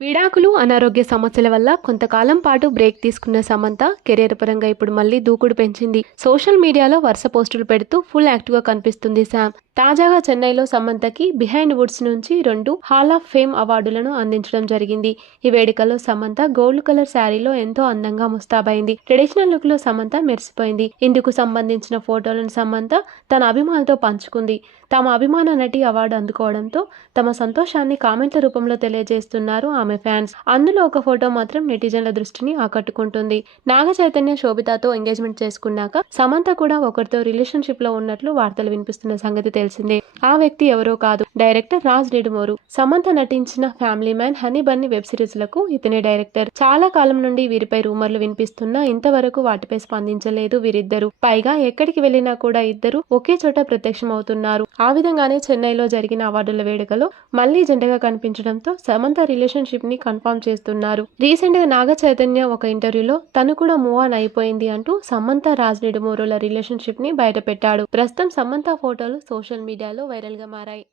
విడాకులు, అనారోగ్య సమస్యల వల్ల కొంతకాలం పాటు బ్రేక్ తీసుకున్న సమంత కెరీర్ పరంగా ఇప్పుడు మళ్ళీ దూకుడు పెంచింది. సోషల్ మీడియాలో వరుస పోస్టులు పెడుతూ ఫుల్ యాక్టివ్గా కనిపిస్తుంది శామ్. తాజాగా చెన్నైలో సమంతకి బిహైండ్ వుడ్స్ నుంచి 2 హాల్ ఆఫ్ ఫేమ్ అవార్డులను అందించడం జరిగింది. ఈ వేడుకలో సమంత గోల్డ్ కలర్ శారీలో ఎంతో అందంగా ముస్తాబైంది. ట్రెడిషనల్ లుక్ లో సమంత మెరిసిపోయింది. ఇందుకు సంబంధించిన ఫోటోలను సమంత తన అభిమానులతో పంచుకుంది. తమ అభిమాన నటి అవార్డు అందుకోవడంతో తమ సంతోషాన్ని కామెంట్ల రూపంలో తెలియజేస్తున్నారు ఆమె ఫ్యాన్స్. అందులో ఒక ఫోటో మాత్రం నెటిజన్ల దృష్టిని ఆకట్టుకుంటుంది. నాగ చైతన్య శోభితతో ఎంగేజ్మెంట్ చేసుకున్నాక సమంత కూడా ఒకరితో రిలేషన్షిప్ లో ఉన్నట్లు వార్తలు వినిపిస్తున్న సంగతి తెలిసిందే. ఆ వ్యక్తి ఎవరో కాదు, డైరెక్టర్ రాజ్ నిడుమోరు. సమంత నటించిన family man, honey Bunny web series లకు ఇతనే డైరెక్టర్. చాలా కాలం నుండి వీరిపై రూమర్లు వినిపిస్తున్నా ఇంతవరకు వాటిపై స్పందించలేదు వీరిద్దరు. పైగా ఎక్కడికి వెళ్లినా కూడా ఇద్దరు ఒకే చోట ప్రత్యక్షం అవుతున్నారు. ఆ విధంగానే చెన్నైలో జరిగిన అవార్డుల వేడుకలో మళ్లీ జంటగా కనిపించడంతో సమంత రిలేషన్షిప్ ని కన్ఫర్మ్ చేస్తున్నారు. రీసెంట్ గా నాగ చైతన్య ఒక ఇంటర్వ్యూలో తను కూడా మూవ్ ఆన్ అయిపోయింది అంటూ సమంత రాజ్ నిడుమోరుల రిలేషన్షిప్ ని బయటపెట్టాడు. ప్రస్తుతం సమంత ఫోటోలు సోషల్ మీడియాలో వైరల్ గా మారాయి.